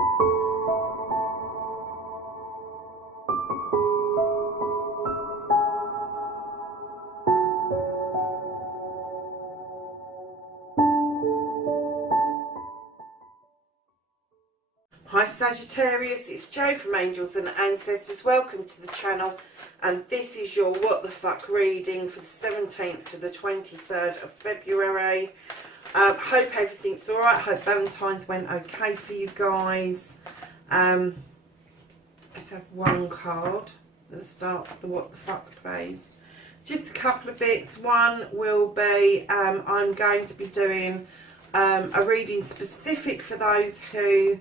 Hi Sagittarius, it's Jo from Angels and Ancestors. Welcome to the channel, and this is your what the fuck reading for the 17th to the 23rd of February. Hope everything's alright. Hope Valentine's went okay for you guys. Let's have one card that starts the what the fuck plays. Just a couple of bits. One will be I'm going to be doing a reading specific for those who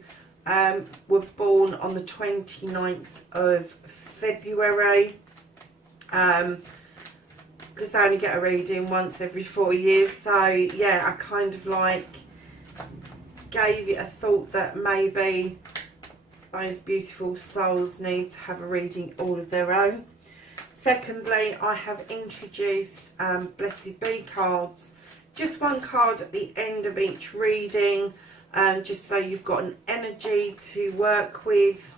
were born on the 29th of February, because they only get a reading once every 4 years. So yeah, I kind of like gave it a thought that maybe those beautiful souls need to have a reading all of their own. Secondly, I have introduced Blessed Be cards, just one card at the end of each reading, just so you've got an energy to work with.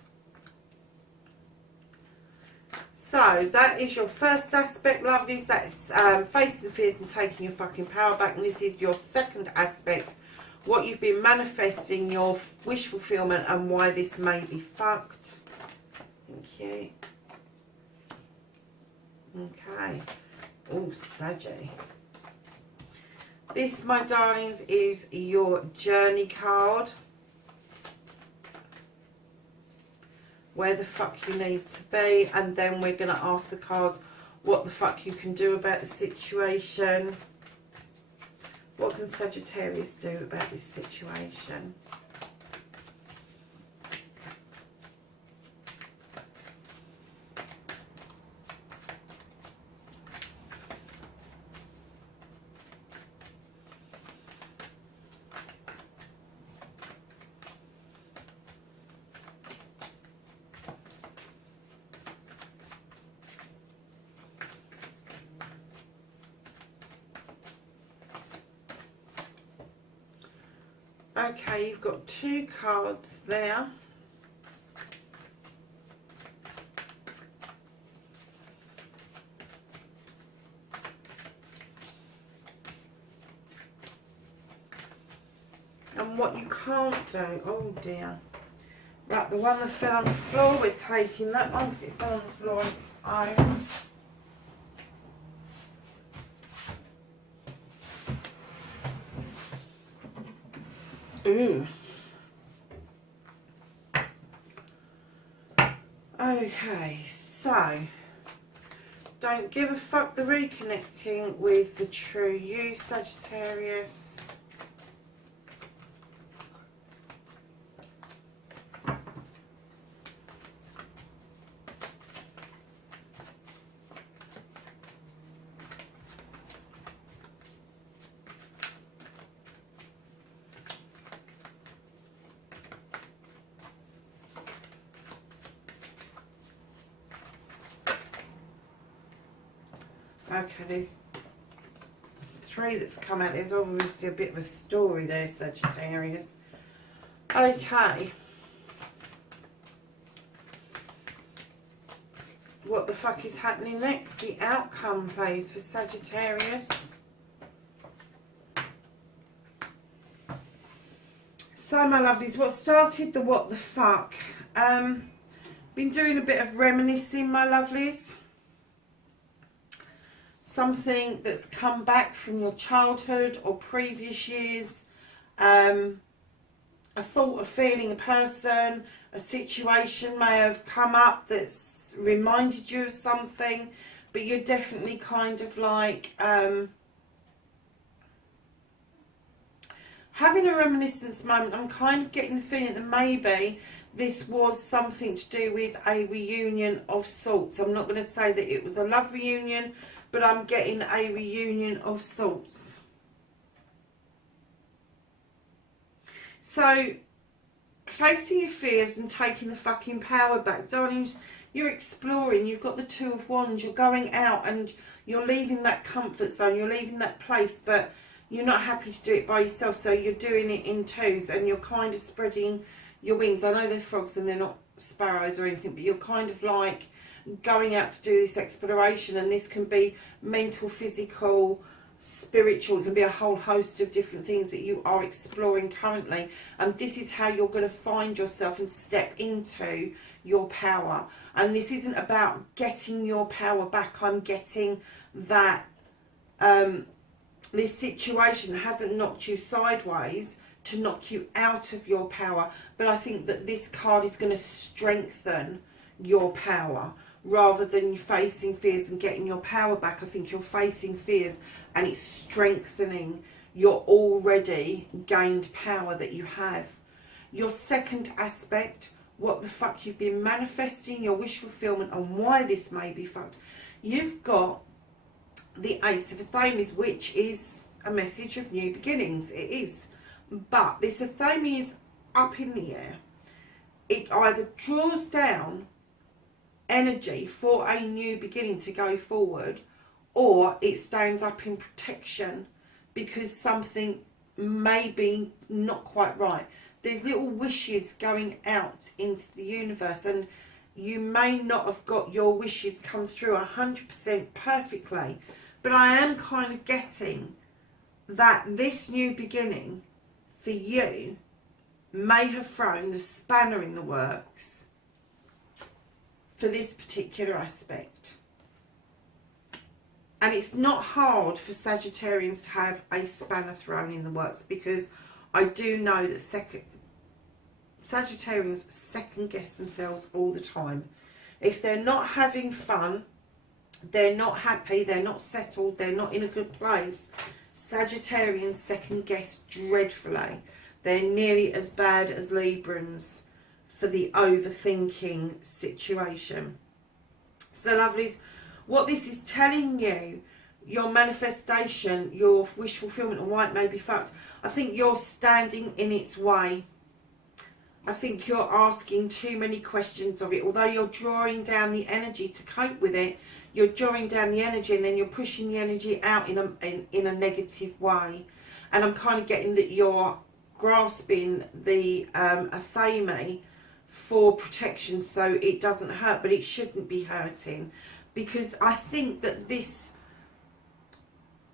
So that is your first aspect, lovelies. That's facing the fears and taking your fucking power back. And this is your second aspect, what you've been manifesting, your wish fulfillment, and why this may be fucked. Thank you. Okay. Oh, Saggy. This, my darlings, is your journey card. Where the fuck you need to be. And then we're going to ask the cards what the fuck you can do about the situation. What can Sagittarius do about this situation? Okay, you've got two cards there. And what you can't do, oh dear. Right, the one that fell on the floor, we're taking that one because it fell on the floor on its own. Ooh. Okay, so don't give a fuck the reconnecting with the true you, Sagittarius. Okay, there's three that's come out. There's obviously a bit of a story there, Sagittarius. Okay. What the fuck is happening next? The outcome plays for Sagittarius. So, my lovelies, what started the what the fuck? Been doing a bit of reminiscing, my lovelies. Something that's come back from your childhood or previous years, a thought, a feeling, a person, a situation may have come up that's reminded you of something, but you're definitely kind of like having a reminiscence moment. I'm kind of getting the feeling that maybe this was something to do with a reunion of sorts. I'm not going to say that it was a love reunion, but I'm getting a reunion of sorts. So, facing your fears and taking the fucking power back. Darlings, you're exploring. You've got the Two of Wands. You're going out and you're leaving that comfort zone. You're leaving that place, but you're not happy to do it by yourself. So you're doing it in twos and you're kind of spreading your wings. I know they're frogs and they're not sparrows or anything, but you're kind of like going out to do this exploration, and this can be mental, physical, spiritual. It can be a whole host of different things that you are exploring currently, and this is how you're going to find yourself and step into your power. And this isn't about getting your power back. I'm getting that this situation hasn't knocked you sideways to knock you out of your power, but I think that this card is going to strengthen your power rather than facing fears and getting your power back. I think you're facing fears and it's strengthening your already gained power that you have. Your second aspect, what the fuck you've been manifesting, your wish fulfillment, and why this may be fucked. You've got the Ace of Athames, which is a message of new beginnings. It is. But this Athame is up in the air. It either draws down energy for a new beginning to go forward, or it stands up in protection because something may be not quite right. There's little wishes going out into the universe, and you may not have got your wishes come through 100% perfectly, but I am kind of getting that this new beginning for you may have thrown the spanner in the works for this particular aspect. And it's not hard for Sagittarians to have a spanner thrown in the works, because I do know that Sagittarians second guess themselves all the time. If they're not having fun, they're not happy, they're not settled, they're not in a good place, Sagittarians second guess dreadfully. They're nearly as bad as Librans for the overthinking situation. So lovelies, what this is telling you, your manifestation, your wish fulfillment and why it may be fucked, I think you're standing in its way. I think you're asking too many questions of it. Although you're drawing down the energy to cope with it, you're drawing down the energy and then you're pushing the energy out in a negative way. And I'm kind of getting that you're grasping the Athame for protection so it doesn't hurt, but it shouldn't be hurting. Because I think that this,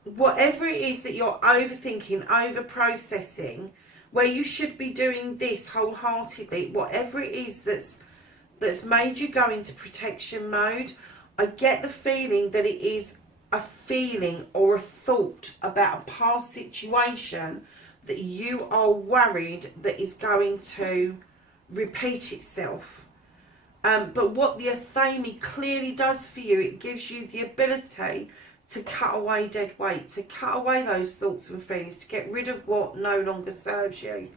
whatever it is that you're overthinking, over processing, where you should be doing this wholeheartedly, whatever it is that's made you go into protection mode, I get the feeling that it is a feeling or a thought about a past situation that you are worried that is going to repeat itself. But what the Athame clearly does for you, it gives you the ability to cut away dead weight, to cut away those thoughts and feelings, to get rid of what no longer serves you.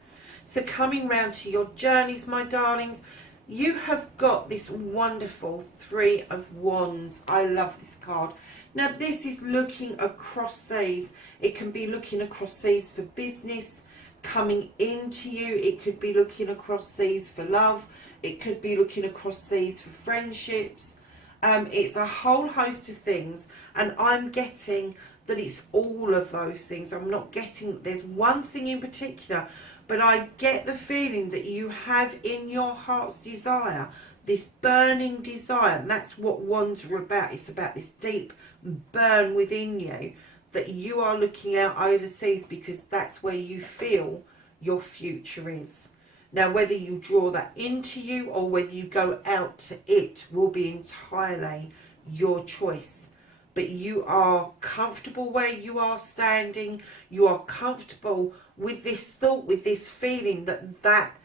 So coming round to your journeys, my darlings, you have got this wonderful Three of Wands. I love this card. Now this is looking across seas. It can be looking across seas for business coming into you. It could be looking across seas for love. It could be looking across seas for friendships. It's a whole host of things, and I'm getting that it's all of those things. I'm not getting there's one thing in particular, but I get the feeling that you have in your heart's desire this burning desire, and that's what wands are about. It's about this deep burn within you that you are looking out overseas because that's where you feel your future is. Now, whether you draw that into you or whether you go out to it will be entirely your choice. But you are comfortable where you are standing. You are comfortable with this thought, with this feeling that that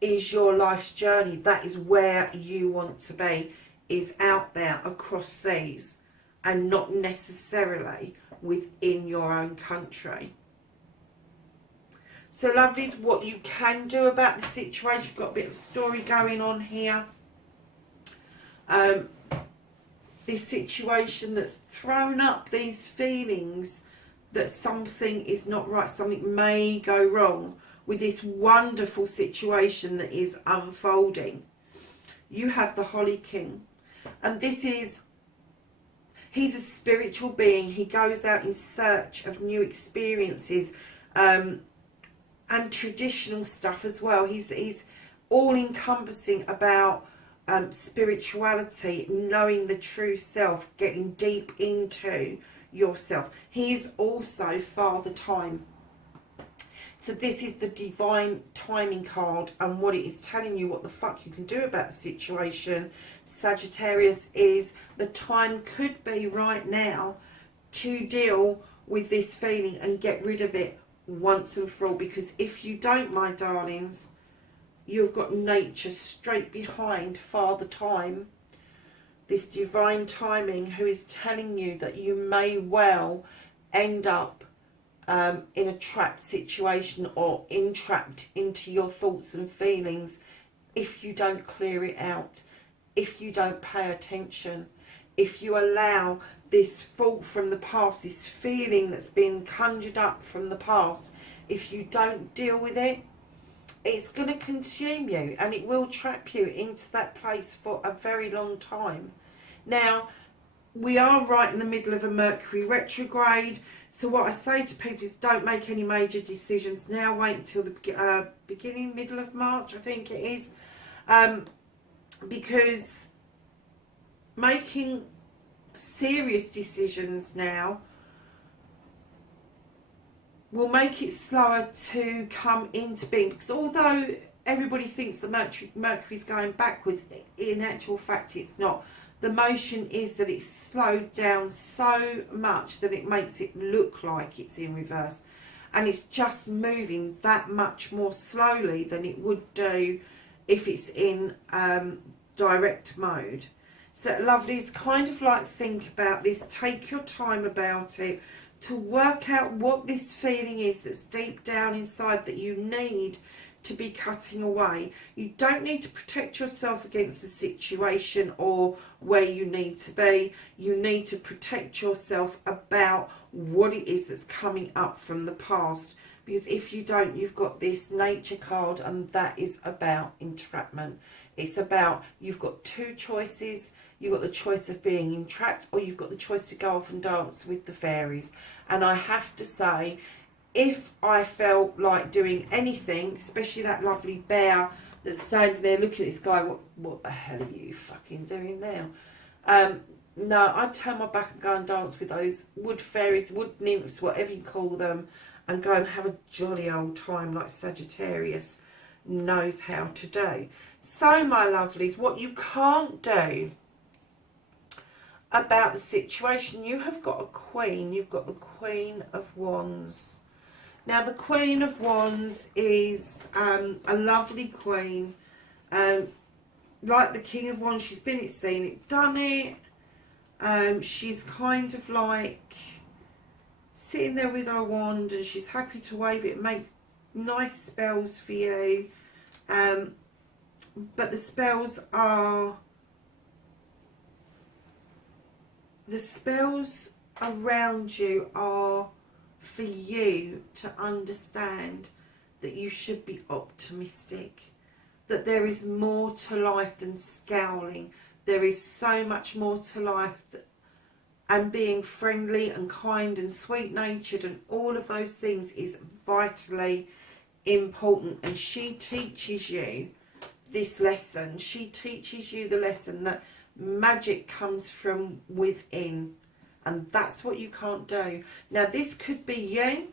is your life's journey. That is where you want to be, is out there across seas and not necessarily within your own country. So lovelies, what you can do about the situation, you've got a bit of story going on here. This situation that's thrown up these feelings that something is not right, something may go wrong with this wonderful situation that is unfolding. You have the Holly King, and this is, he's a spiritual being. He goes out in search of new experiences, and traditional stuff as well. He's all encompassing about spirituality, knowing the true self, getting deep into yourself. He is also Father Time. So this is the divine timing card, and what it is telling you what the fuck you can do about the situation, Sagittarius, is the time could be right now to deal with this feeling and get rid of it once and for all. Because if you don't, my darlings, you've got nature straight behind Father Time, this divine timing, who is telling you that you may well end up in a trapped situation or entrapped into your thoughts and feelings if you don't clear it out, if you don't pay attention, if you allow this thought from the past, this feeling that's been conjured up from the past, if you don't deal with it, it's going to consume you and it will trap you into that place for a very long time. Now, we are right in the middle of a Mercury retrograde, so what I say to people is don't make any major decisions now. Wait until the middle of March, I think it is, because making serious decisions now will make it slower to come into being. Because although everybody thinks that Mercury's going backwards, in actual fact it's not. The motion is that it's slowed down so much that it makes it look like it's in reverse. And it's just moving that much more slowly than it would do if it's in direct mode. So lovelies, kind of like think about this, take your time about it, to work out what this feeling is that's deep down inside that you need to be cutting away. You don't need to protect yourself against the situation or where you need to be. You need to protect yourself about what it is that's coming up from the past. Because if you don't, you've got this nature card, and that is about entrapment. It's about, you've got two choices. You've got the choice of being entrapped, or you've got the choice to go off and dance with the fairies. And I have to say, if I felt like doing anything, especially that lovely bear that's standing there looking at this guy, what the hell are you fucking doing now? No, I'd turn my back and go and dance with those wood fairies, wood nymphs, whatever you call them, and go and have a jolly old time like Sagittarius knows how to do. So, my lovelies, what you can't do about the situation, you have got a queen. You've got the Queen of Wands. Now, the Queen of Wands is a lovely queen. Like the King of Wands, she's been it, seen it, done it. She's kind of like sitting there with her wand, and she's happy to wave it, make nice spells for you. But the spells around you are for you to understand that you should be optimistic, that there is more to life than scowling. There is so much more to life, and being friendly and kind and sweet natured and all of those things is vitally important. And she teaches you this lesson. She teaches you the lesson that magic comes from within. And that's what you can't do. Now, this could be you.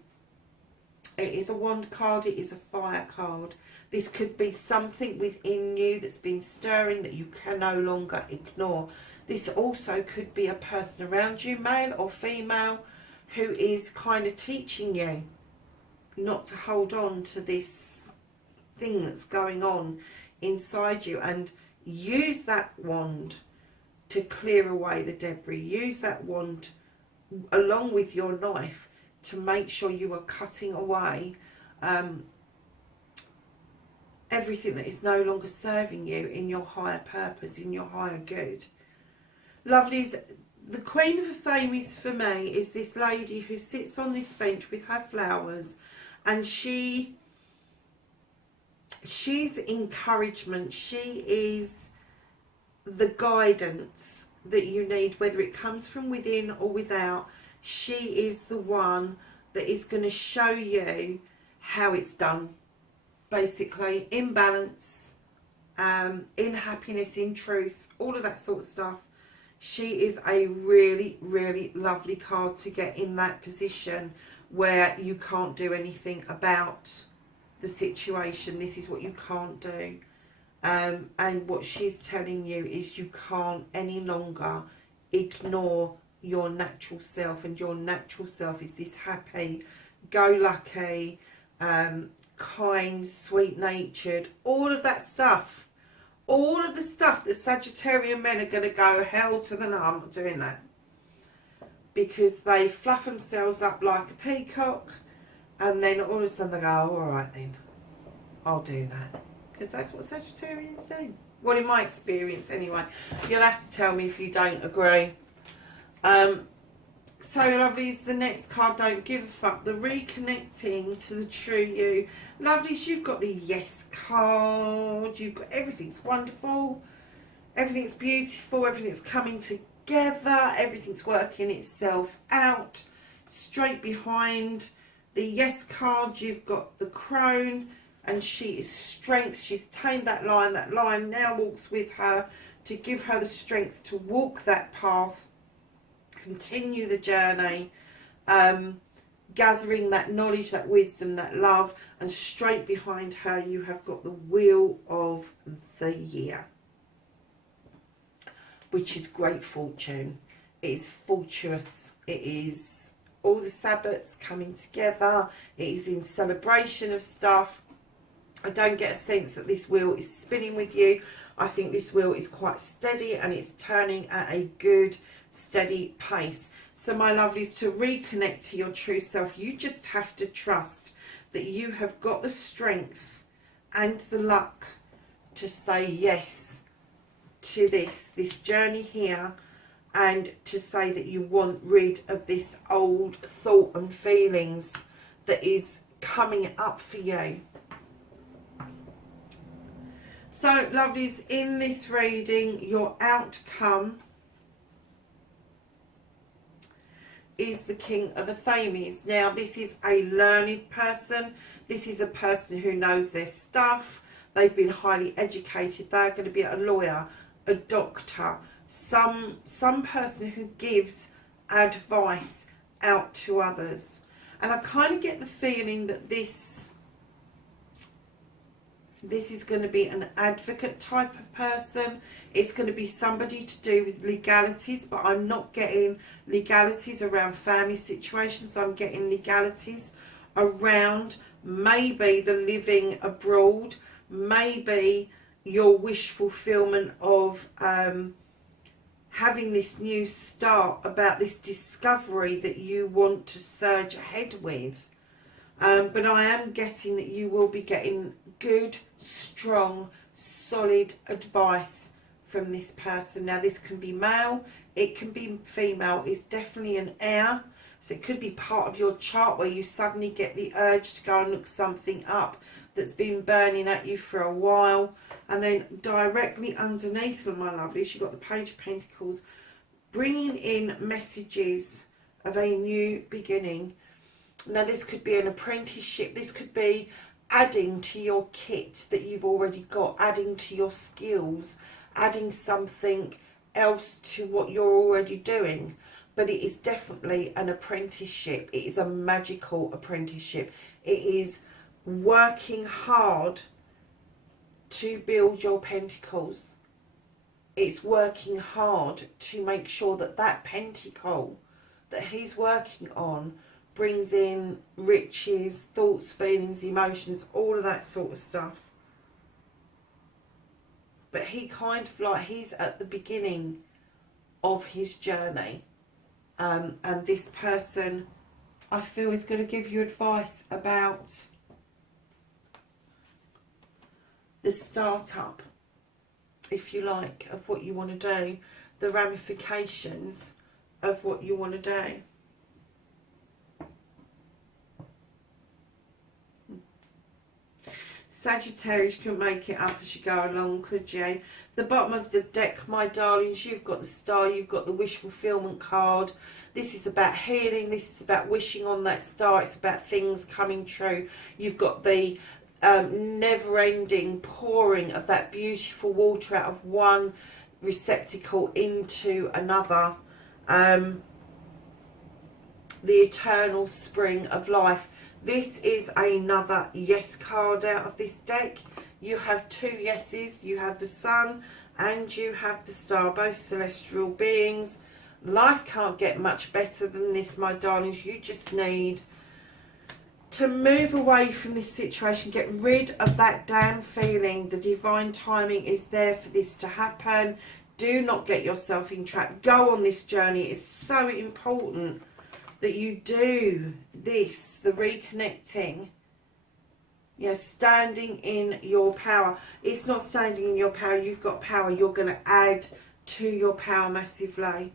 It is a wand card. It is a fire card. This could be something within you that's been stirring that you can no longer ignore. This also could be a person around you, male or female, who is kind of teaching you not to hold on to this thing that's going on inside you, and use that wand to clear away the debris. Use that wand along with your knife to make sure you are cutting away everything that is no longer serving you in your higher purpose, in your higher good. Lovelies, the Queen of Athames for me is this lady who sits on this bench with her flowers, and she's encouragement. She is the guidance that you need, whether it comes from within or without. She is the one that is going to show you how it's done. Basically, in balance, in happiness, in truth, all of that sort of stuff. She is a really, really lovely card to get in that position where you can't do anything about the situation. This is what you can't do. And what she's telling you is you can't any longer ignore your natural self. And your natural self is this happy, go-lucky, kind, sweet-natured, all of that stuff. All of the stuff that Sagittarian men are going to go, hell to the no, I'm not doing that. Because they fluff themselves up like a peacock, and then all of a sudden they go, oh, all right then, I'll do that. Because that's what Sagittarians do. Well, in my experience anyway. You'll have to tell me if you don't agree. So lovelies, the next card, don't give a fuck. The reconnecting to the true you. Lovelies, you've got the yes card. You've got everything's wonderful. Everything's beautiful. Everything's coming together. Everything's working itself out. Straight behind the yes card, you've got the crone. And she is strength. She's tamed that lion. That lion now walks with her to give her the strength to walk that path. Continue the journey, gathering that knowledge, that wisdom, that love. And straight behind her you have got the wheel of the year, which is great fortune. It is fortuitous. It is all the Sabbats coming together. It is in celebration of stuff. I don't get a sense that this wheel is spinning with you. I think this wheel is quite steady and it's turning at a good steady pace. So my lovelies, to reconnect to your true self, you just have to trust that you have got the strength and the luck to say yes to this journey here, and to say that you want rid of this old thought and feelings that is coming up for you. So lovelies, in this reading, your outcome is the King of Athames. Now, this is a learned person. This is a person who knows their stuff. They've been highly educated. They're going to be a lawyer, a doctor, some person who gives advice out to others. And I kind of get the feeling that this is going to be an advocate type of person. It's going to be somebody to do with legalities, but I'm not getting legalities around family situations. I'm getting legalities around maybe the living abroad, maybe your wish fulfillment of having this new start, about this discovery that you want to surge ahead with. But I am getting that you will be getting good, strong, solid advice from this person. Now, this can be male, it can be female. It's definitely an heir. So it could be part of your chart where you suddenly get the urge to go and look something up that's been burning at you for a while. And then directly underneath them, my lovelies, you've got the Page of Pentacles, bringing in messages of a new beginning. Now, this could be an apprenticeship. This could be adding to your kit that you've already got, adding to your skills, adding something else to what you're already doing. But it is definitely an apprenticeship. It is a magical apprenticeship. It is working hard to build your pentacles. It's working hard to make sure that that pentacle that he's working on brings in riches, thoughts, feelings, emotions, all of that sort of stuff. But he kind of like, he's at the beginning of his journey. And this person, I feel, is going to give you advice about the startup, if you like, of what you want to do, the ramifications of what you want to do. Sagittarius, you can make it up as you go along, could you? The bottom of the deck, my darlings, you've got the star, you've got the wish fulfillment card. This is about healing, this is about wishing on that star, it's about things coming true. You've got the never-ending pouring of that beautiful water out of one receptacle into another. The eternal spring of life. This is another yes card out of this deck. You have two yeses. You have the sun and you have the star, both celestial beings. Life can't get much better than this, my darlings. You just need to move away from this situation. Get rid of that damn feeling. The divine timing is there for this to happen. Do not get yourself entrapped. Go on this journey. It's so important that you do this, the reconnecting. Standing in your power. It's not standing in your power. You've got power. You're going to add to your power massively.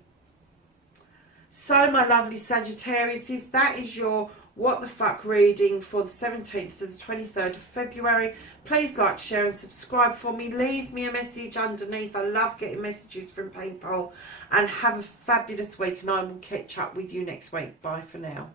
So, my lovely Sagittariuses, that is your What the Fuck reading for the 17th to the 23rd of February. Please like, share and subscribe for me. Leave me a message underneath. I love getting messages from people. And have a fabulous week, and I will catch up with you next week. Bye for now.